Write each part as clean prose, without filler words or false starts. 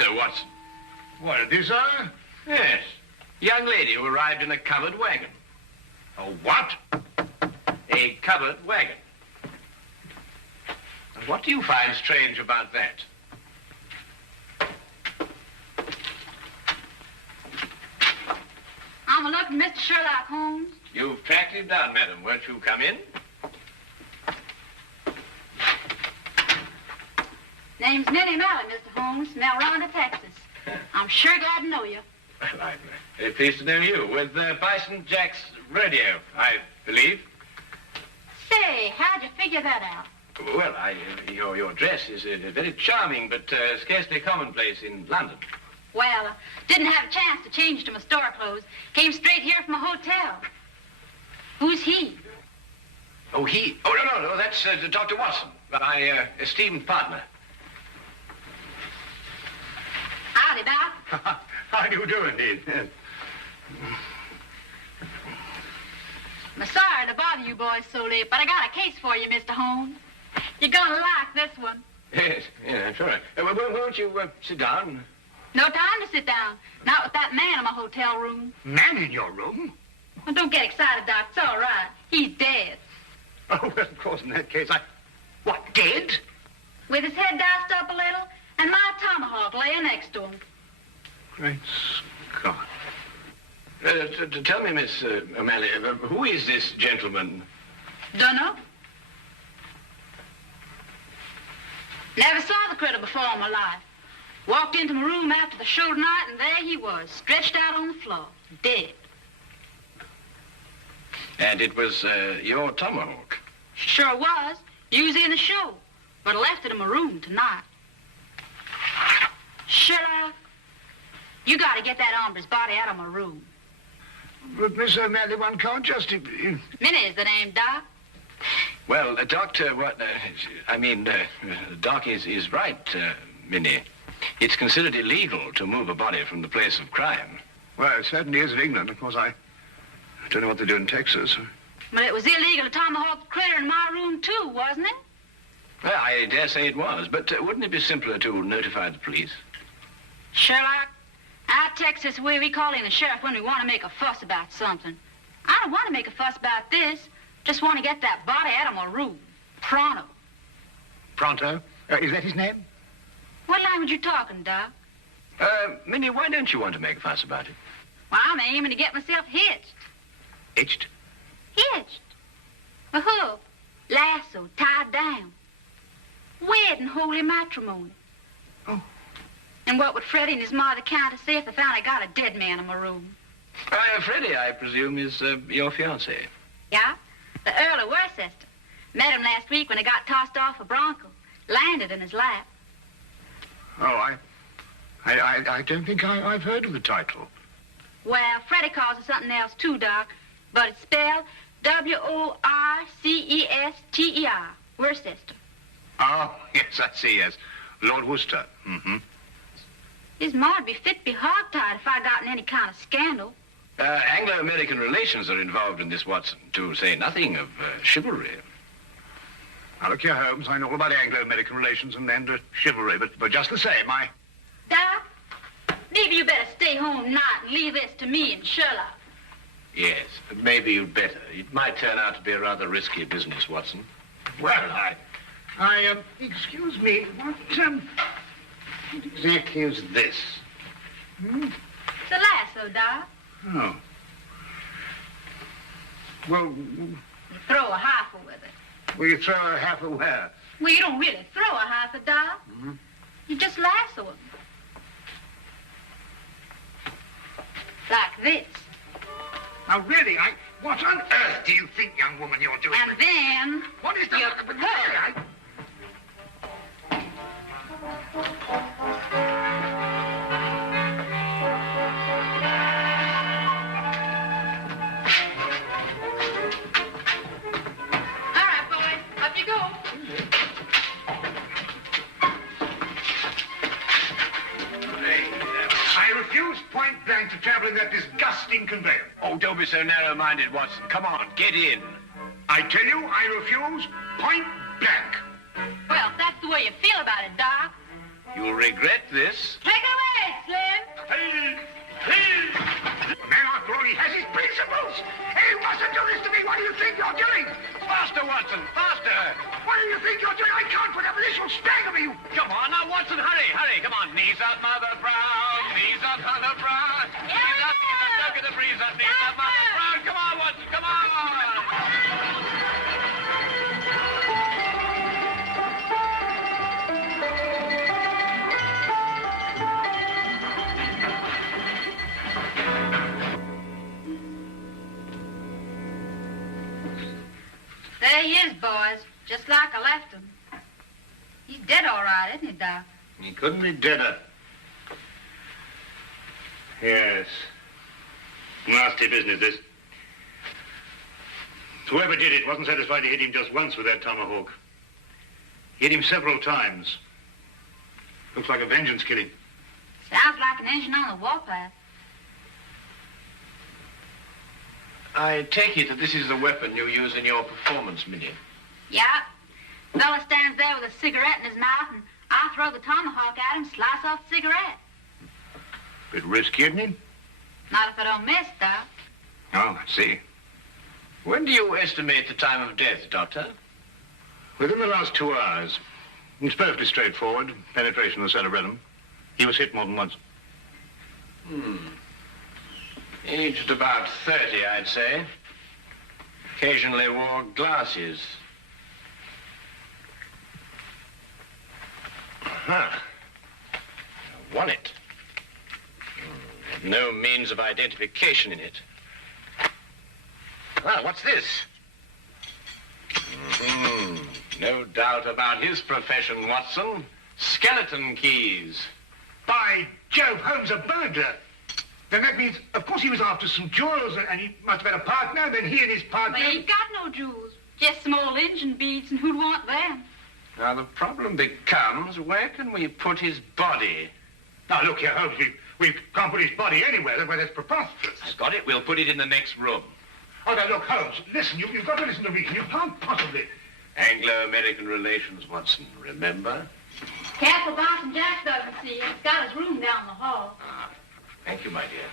Sir Watson. What, it is, sir? Yes. Young lady who arrived in a covered wagon. A what? A covered wagon. And what do you find strange about that? I'm looking, Mr. Sherlock Holmes. You've tracked him down, madam. Won't you come in? Name's Minnie Malley, Mr. Holmes, from El Rhonda, Texas. I'm sure glad to know you. Well, I'm very pleased to know you. With Bison Jack's rodeo, I believe. Say, how'd you figure that out? Well, your dress is very charming, but scarcely commonplace in London. Well, didn't have a chance to change to my store clothes. Came straight here from a hotel. Who's he? Oh, he? Oh, no, that's Dr. Watson, my esteemed partner. Howdy, Doc. How do you do, indeed? I'm sorry to bother you boys so late, but I got a case for you, Mr. Holmes. You're gonna like this one. Yes, yeah, I'm sure. Won't you sit down? No time to sit down. Not with that man in my hotel room. Man in your room? Well, don't get excited, Doc. It's all right. He's dead. Oh, well, of course, in that case, What, dead? With his head diced up a little, and my tomahawk laying next to him. Great Scott. Tell me, Miss O'Malley, who is this gentleman? Dunno. Never saw the critter before in my life. Walked into my room after the show tonight, and there he was, stretched out on the floor, dead. And it was your tomahawk? Sure was. Used in the show, but I left it in my room tonight. Sherlock, you got to get that hombre's body out of my room. But, Miss O'Malley, one can't just... Minnie's the name, Doc. Well, Doctor, Doc is right, Minnie. It's considered illegal to move a body from the place of crime. Well, it certainly is in England. Of course, I don't know what they do in Texas. But it was illegal to tomahawk the critter in my room, too, wasn't it? Well, I dare say it was, but wouldn't it be simpler to notify the police? Sherlock, out Texas way we call in the sheriff when we want to make a fuss about something. I don't want to make a fuss about this. Just want to get that body out of my room. Pronto. Pronto? Is that his name? What language you talking, Doc? Minnie, why don't you want to make a fuss about it? Well, I'm aiming to get myself hitched. Hitched? Hitched. A hook, lasso, tied down. Wedding, holy matrimony. Oh. And what would Freddie and his mother count to say if they found I got a dead man in my room? Freddie, I presume, is your fiancé. Yeah, the Earl of Worcester. Met him last week when he got tossed off a bronco. Landed in his lap. Oh, I don't think I've heard of the title. Well, Freddie calls it something else too, Doc. But it's spelled Worcester. Worcester. Oh, yes, I see, yes. Lord Worcester. Mm-hmm. His ma'd be fit to be hogtied if I got in any kind of scandal. Anglo-American relations are involved in this, Watson, to say nothing of chivalry. Now, look here, Holmes, I know all about Anglo-American relations and chivalry, but just the same, Doc, maybe you better stay home tonight and leave this to me and Sherlock. Yes, maybe you'd better. It might turn out to be a rather risky business, Watson. Well, excuse me, what exactly is this? Hmm? It's a lasso, Doc. Oh. Well, You throw a half with it. will you throw a half of where? Well, you don't really throw a half, Doc. Mm-hmm. You just lasso him. Like this. Now, really, what on earth do you think, young woman, you're doing? And then... What is the... You But pull. really, All right, boys, up you go. I refuse point blank to travel in that disgusting conveyance. Oh, don't be so narrow-minded, Watson. Come on, get in. I tell you, I refuse point blank. Well, if that's the way you feel about it, Doc. You'll regret this. Take it away, Slim. Man, after all, he has his principles. Hey, you mustn't do this to me. What do you think you're doing? Faster, Watson, faster. What do you think you're doing? I can't put up with this. You'll stagger me. Come on, now, Watson, hurry, hurry. Come on. Knees up, Mother Brown. Knees up, Mother Brown. Knees up, don't get the breeze up. Knees up, Mother Brown. Come on, Watson, come on. There he is, boys. Just like I left him. He's dead all right, isn't he, Doc? He couldn't be deader. Yes. Nasty business, this. Whoever did it wasn't satisfied to hit him just once with that tomahawk. He hit him several times. Looks like a vengeance killing. Sounds like an engine on the warpath. I take it that this is the weapon you use in your performance, Minnie. Yeah. Fella stands there with a cigarette in his mouth, and I throw the tomahawk at him, slice off the cigarette. Bit risky, isn't it? Not if I don't miss, Doc. Oh, I see. When do you estimate the time of death, Doctor? Within the last 2 hours. It's perfectly straightforward. Penetration of the cerebellum. He was hit more than once. Aged about 30, I'd say. Occasionally wore glasses. Aha. Won it. No means of identification in it. Ah, what's this? No doubt about his profession, Watson. Skeleton keys. By Jove, Holmes, a burglar. Then that means, of course, he was after some jewels, and he must have had a partner, then he and his partner... Well, he ain't got no jewels. Just some old engine beads, and who'd want them? Now, the problem becomes, where can we put his body? Now, look here, Holmes, we can't put his body anywhere. Well, that's preposterous. I've got it. We'll put it in the next room. Oh, now, look, Holmes, listen, you've got to listen to reason. You can't possibly... Anglo-American relations, Watson, remember? Careful, Boston Jack doesn't see you. He's got his room down the hall. Thank you, my dear.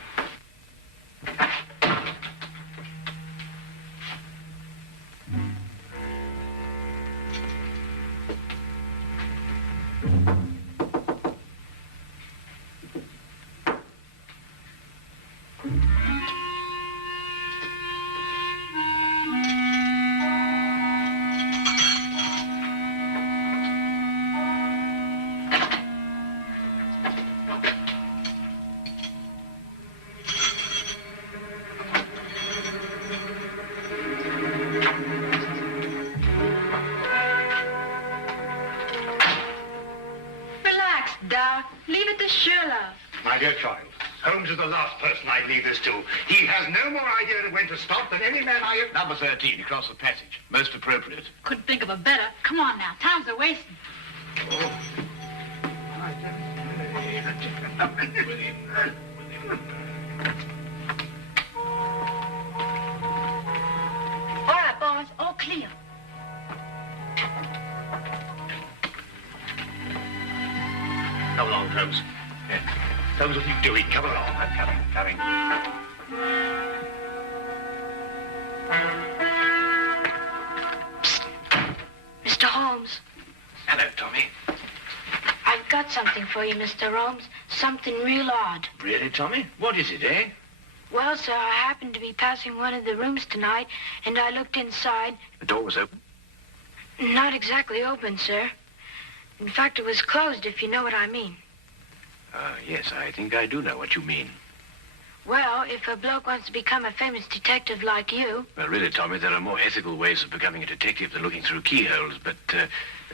Sherlock. My dear child, Holmes is the last person I'd leave this to. He has no more idea of when to stop than any man I have... Number 13, across the passage. Most appropriate. Couldn't think of a better. Come on now, time's a wasting. Oh. All right, boys, all clear. Come along, Holmes. Holmes, what are you doing? Come along. I'm coming. Psst. Mr. Holmes. Hello, Tommy. I've got something for you, Mr. Holmes. Something real odd. Really, Tommy? What is it, eh? Well, sir, I happened to be passing one of the rooms tonight, and I looked inside. The door was open. Not exactly open, sir. In fact, it was closed, if you know what I mean. Yes, I think I do know what you mean. Well, if a bloke wants to become a famous detective like you... Well, really, Tommy, there are more ethical ways of becoming a detective than looking through keyholes. But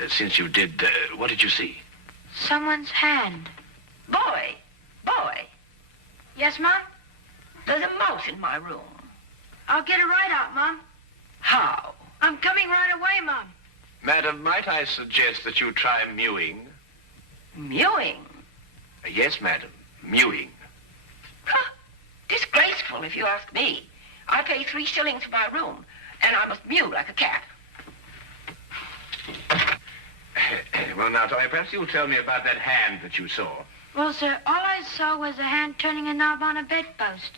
since you did, what did you see? Someone's hand. Boy. Yes, Mom? There's a mouse in my room. I'll get it right out, Mom. How? I'm coming right away, Mom. Madam, might I suggest that you try mewing? Mewing? Yes, madam, mewing. Huh. Disgraceful, if you ask me. I pay 3 shillings for my room, and I must mew like a cat. Well, now, Tommy, perhaps you'll tell me about that hand that you saw. Well, sir, all I saw was a hand turning a knob on a bedpost.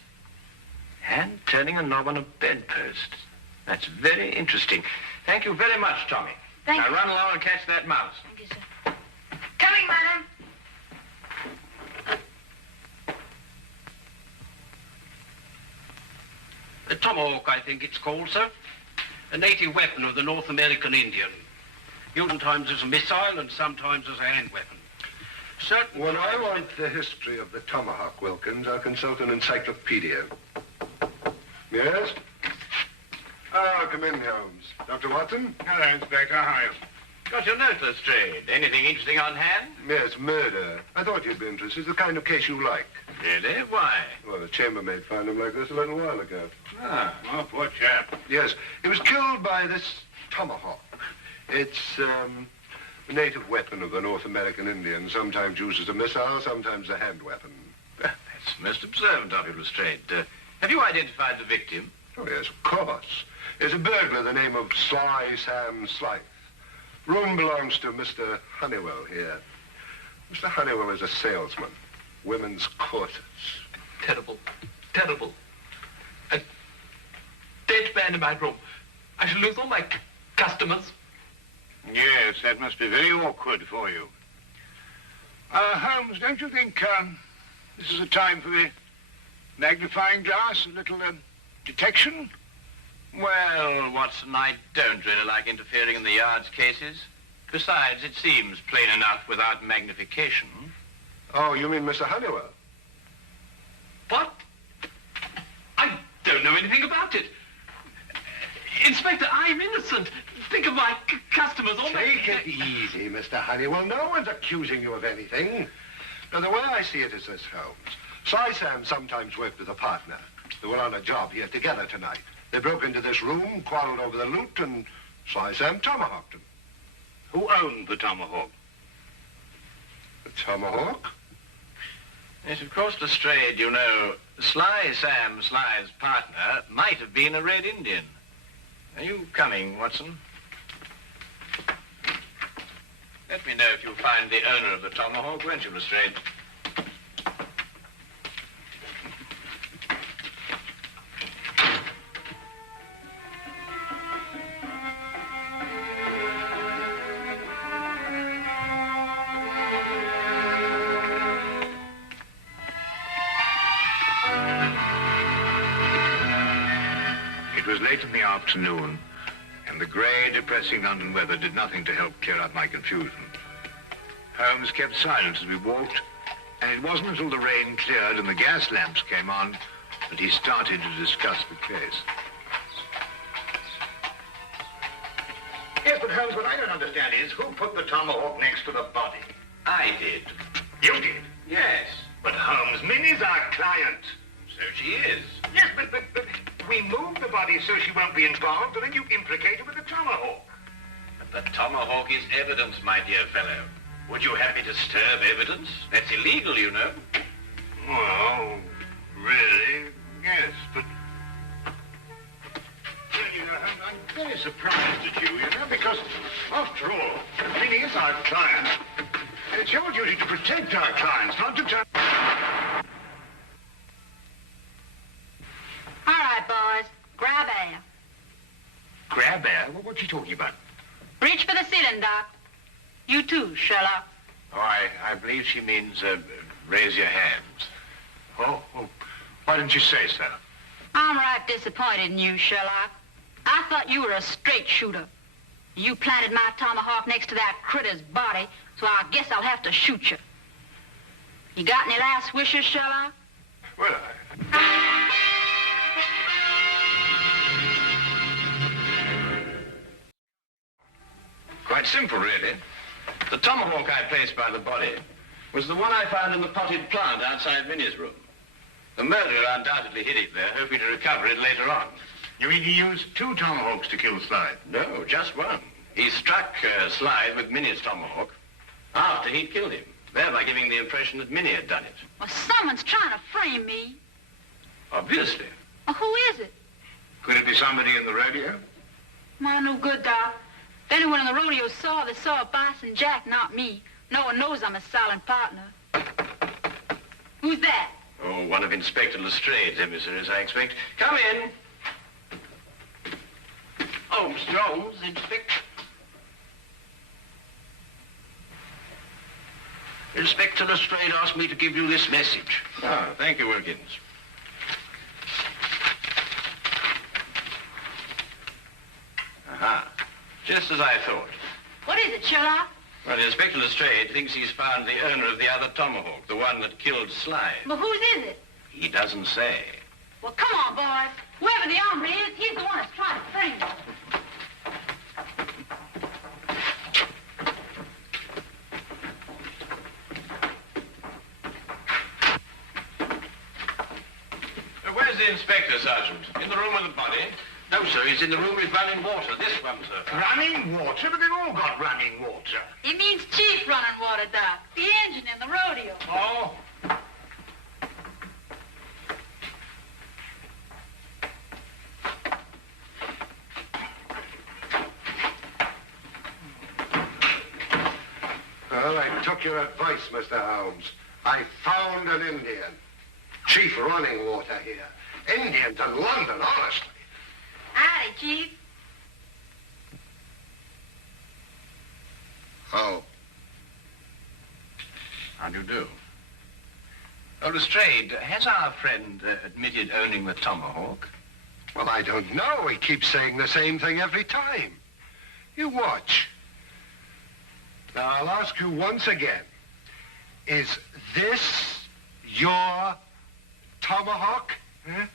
Hand turning a knob on a bedpost. That's very interesting. Thank you very much, Tommy. Thank now you. Run along and catch that mouse. Thank you, sir. Coming, madam. A tomahawk, I think it's called, sir. A native weapon of the North American Indian. Used sometimes as a missile and sometimes as a hand weapon. Certain... When I want the history of the tomahawk, Wilkins, I'll consult an encyclopedia. Yes? Ah, come in, Holmes. Dr. Watson? Hello, Inspector. How are you? Got your note, Lestrade. Anything interesting on hand? Yes, murder. I thought you'd be interested. It's the kind of case you like. Really? Why? Well, the chambermaid found him like this a little while ago. Ah. Oh, poor chap. Yes, he was killed by this tomahawk. It's a native weapon of the North American Indian, sometimes used as a missile, sometimes a hand weapon. That's most observant of you, Lestrade. Have you identified the victim? Oh, yes, of course. There's a burglar, the name of Sly Sam Slythe. Room belongs to Mr. Honeywell here. Mr. Honeywell is a salesman. Women's corsets. Terrible. Terrible. A dead man in my room. I shall lose all my customers. Yes, that must be very awkward for you. Holmes, don't you think this is a time for the magnifying glass, a little detection? Well, Watson, I don't really like interfering in the yard's cases. Besides, it seems plain enough without magnification. Oh, you mean Mr. Honeywell? What? I don't know anything about it. Inspector, I'm innocent. Think of my customers. All Take it easy, Mr. Honeywell. No one's accusing you of anything. Now, the way I see it is this, Holmes. Sly Sam sometimes worked with a partner. They were on a job here together tonight. They broke into this room, quarreled over the loot, and Sly Sam tomahawked him. Who owned the tomahawk? The tomahawk? Yes, of course, Lestrade, you know, Sly Sam Sly's partner might have been a Red Indian. Are you coming, Watson? Let me know if you find the owner of the tomahawk, won't you, Lestrade? It was late in the afternoon, and the grey, depressing London weather did nothing to help clear up my confusion. Holmes kept silent as we walked, and it wasn't until the rain cleared and the gas lamps came on that he started to discuss the case. Yes, but Holmes, what I don't understand is who put the tomahawk next to the body? I did. You did? Yes. But Holmes, Minnie's our client. So she is. Yes, but we moved the body so she won't be involved, and then you implicate her with the tomahawk. But the tomahawk is evidence, my dear fellow. Would you have me disturb evidence? That's illegal, you know. Well, really, yes, but... Well, you know, I'm very surprised at you know, because, after all, Minnie is our client. And it's your duty to protect our clients, not to turn... All right, boys. Grab air. Grab air? What's she talking about? Reach for the ceiling, Doc. You too, Sherlock. Oh, I believe she means, raise your hands. Oh, why didn't you say so? I'm right disappointed in you, Sherlock. I thought you were a straight shooter. You planted my tomahawk next to that critter's body, so I guess I'll have to shoot you. You got any last wishes, Sherlock? Well, Quite simple, really. The tomahawk I placed by the body was the one I found in the potted plant outside Minnie's room. The murderer undoubtedly hid it there, hoping to recover it later on. You mean he used 2 tomahawks to kill Slythe? No, just one. He struck Slythe with Minnie's tomahawk after he'd killed him, thereby giving the impression that Minnie had done it. Well, someone's trying to frame me. Obviously. Well, who is it? Could it be somebody in the rodeo? Well, no good, Doc. If anyone in the rodeo saw, they saw Bison Jack, not me. No one knows I'm a silent partner. Who's that? Oh, one of Inspector Lestrade's emissaries, I expect. Come in. Oh, Mr. Holmes, Inspector. Inspector Lestrade asked me to give you this message. Ah, thank you, Wilkins. Aha. Just as I thought. What is it, Sherlock? Well, Inspector Lestrade thinks he's found the owner of the other tomahawk, the one that killed Slide. But whose is it? He doesn't say. Well, come on, boys. Whoever the hombre is, he's the one that's trying to frame us. Where's the inspector, Sergeant? In the room with the body? No, sir, he's in the room with running water. This one, sir. Running water? But they've all got running water. He means Chief running water, Doc. The engine in the rodeo. Oh. Well, I took your advice, Mr. Holmes. I found an Indian. Chief running water here. Indians in London, honestly. Howdy, Chief. Oh. How do you do? Oh, Lestrade, has our friend admitted owning the tomahawk? Well, I don't know. He keeps saying the same thing every time. You watch. Now, I'll ask you once again. Is this your tomahawk? Huh?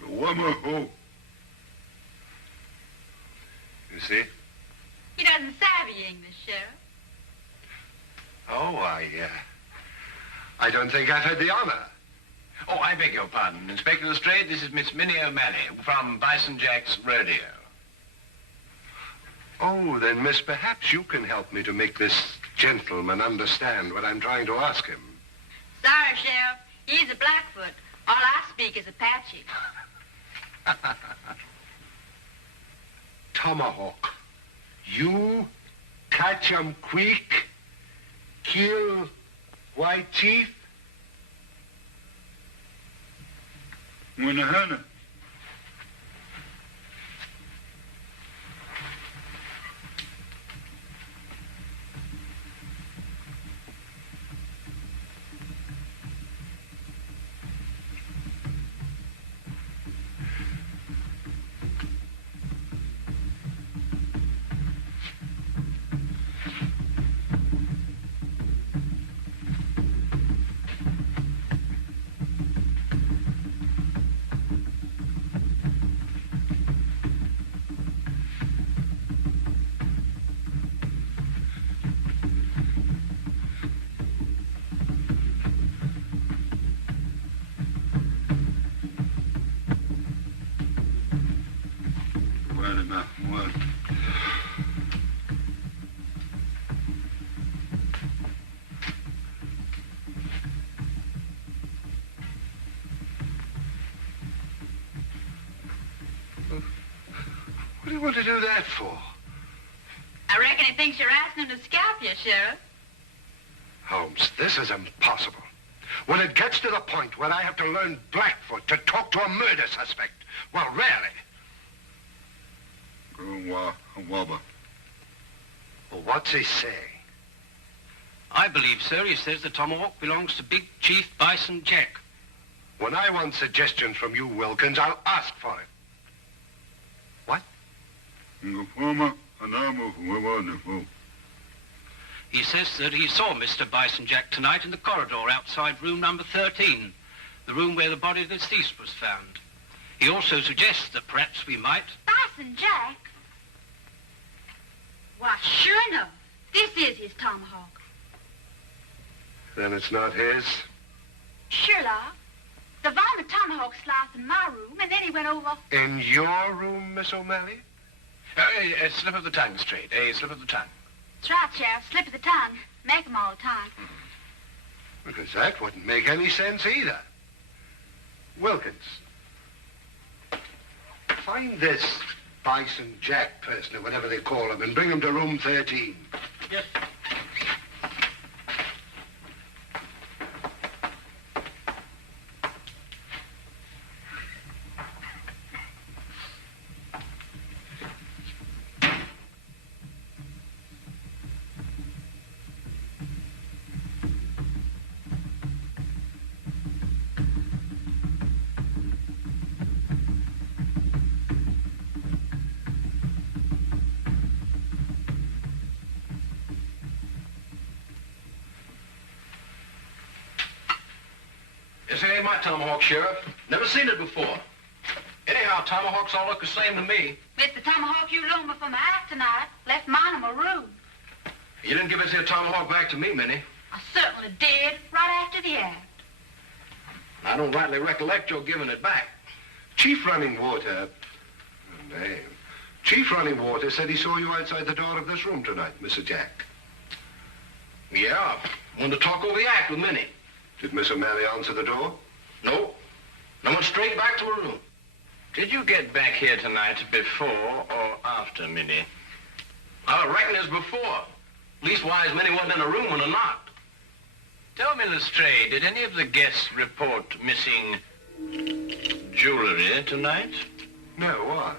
Tomahawk. You see? He doesn't savvy English, Sheriff. Oh, I don't think I've had the honor. Oh, I beg your pardon. Inspector Lestrade, this is Miss Minnie O'Malley from Bison Jack's rodeo. Oh, then, miss, perhaps you can help me to make this gentleman understand what I'm trying to ask him. Sorry, Sheriff. He's a Blackfoot. All I speak is Apache. Tomahawk. You catch 'em quick, kill white chief? Winahana. What do you want to do that for? I reckon he thinks you're asking him to scalp you, Sheriff. Holmes, this is impossible. When it gets to the point where I have to learn Blackfoot to talk to a murder suspect, well, really. Well, what's he say? I believe, sir, he says the tomahawk belongs to Big Chief Bison Jack. When I want suggestions from you, Wilkins, I'll ask for it. What? He says that he saw Mr. Bison Jack tonight in the corridor outside room number 13, the room where the body of the deceased was found. He also suggests that perhaps we might... Bison Jack? Why, sure enough, this is his tomahawk. Then it's not his? Sherlock, the vomit tomahawk sliced in my room, and then he went over... In your room, Miss O'Malley? A slip of the tongue, Lestrade. A slip of the tongue. That's right, Sheriff. Slip of the tongue. Make 'em all the time. Because that wouldn't make any sense either. Wilkins, find this Bison Jack person, or whatever they call him, and bring him to room 13. Yes. This ain't my tomahawk, Sheriff. Never seen it before. Anyhow, tomahawks all look the same to me. It's the tomahawk you loaned me for my act tonight. Left mine in my room. You didn't give us your tomahawk back to me, Minnie. I certainly did, right after the act. I don't rightly recollect your giving it back. Chief Running Water... name. Chief Running Water said he saw you outside the door of this room tonight, Mr. Jack. Yeah, wanted to talk over the act with Minnie. Did Miss O'Malley answer the door? No. I went straight back to her room. Did you get back here tonight before or after Minnie? I reckon it's before. Leastwise, Minnie wasn't in the room when I knocked. Tell me, Lestrade, did any of the guests report missing jewelry tonight? No, why?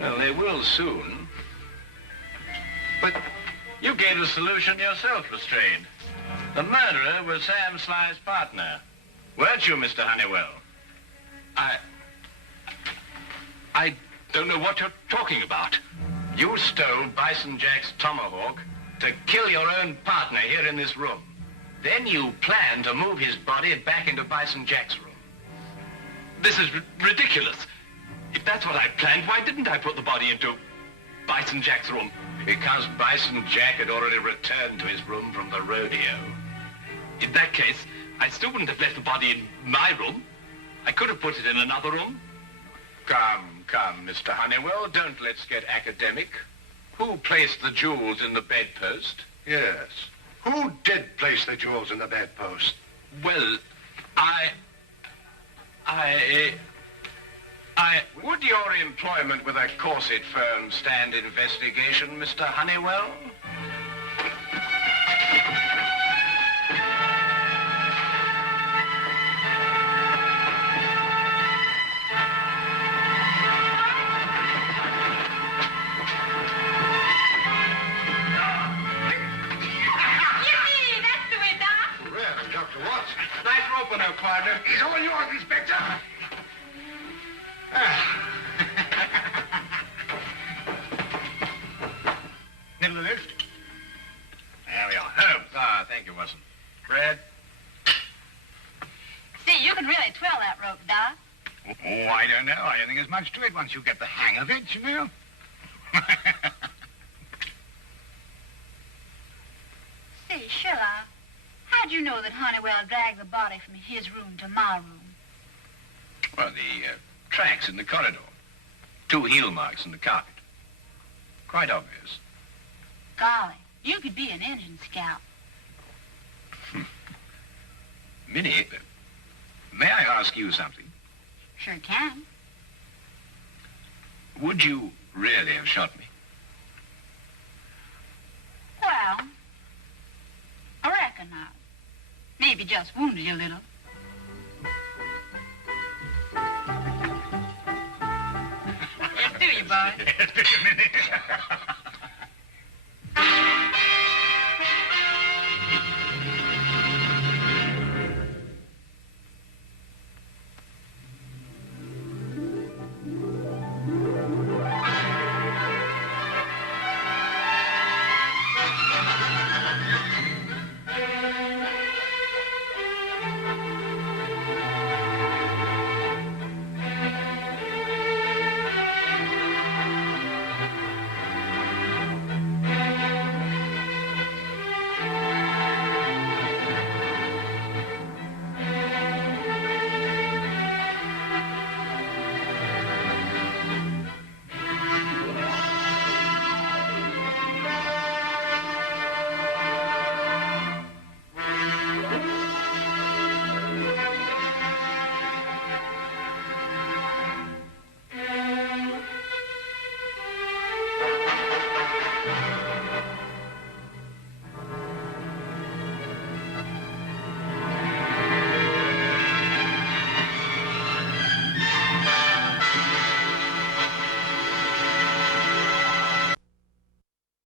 Well, they will soon. But you gave the solution yourself, Lestrade. The murderer was Sam Sly's partner. Weren't you, Mr. Honeywell? I don't know what you're talking about. You stole Bison Jack's tomahawk to kill your own partner here in this room. Then you planned to move his body back into Bison Jack's room. This is ridiculous. If that's what I planned, why didn't I put the body into Bison Jack's room? Because Bison Jack had already returned to his room from the rodeo. In that case, I still wouldn't have left the body in my room. I could have put it in another room. Come, Mr. Honeywell, don't let's get academic. Who placed the jewels in the bedpost? yes. Who did place the jewels in the bedpost? Well, Would your employment with a corset firm stand investigation, Mr. Honeywell? Yippee! That's the way, Doc. Well, Dr. Watson. Nice rope on her, partner. He's all yours, Inspector. Middle of the lift. There we are. Holmes. Ah, thank you, Watson. Bread? See, you can really twirl that rope, Doc. Oh, I don't know. I don't think there's much to it once you get the hang of it, you know. See, Sherlock, how'd you know that Honeywell dragged the body from his room to my room? Well, the tracks in the corridor. 2 heel marks in the carpet. Quite obvious. Golly, you could be an engine scout. Minnie, may I ask you something? Sure can. Would you really have shot me? Well, I reckon not. Maybe just wounded you a little. Yes, do you, boy? Yes,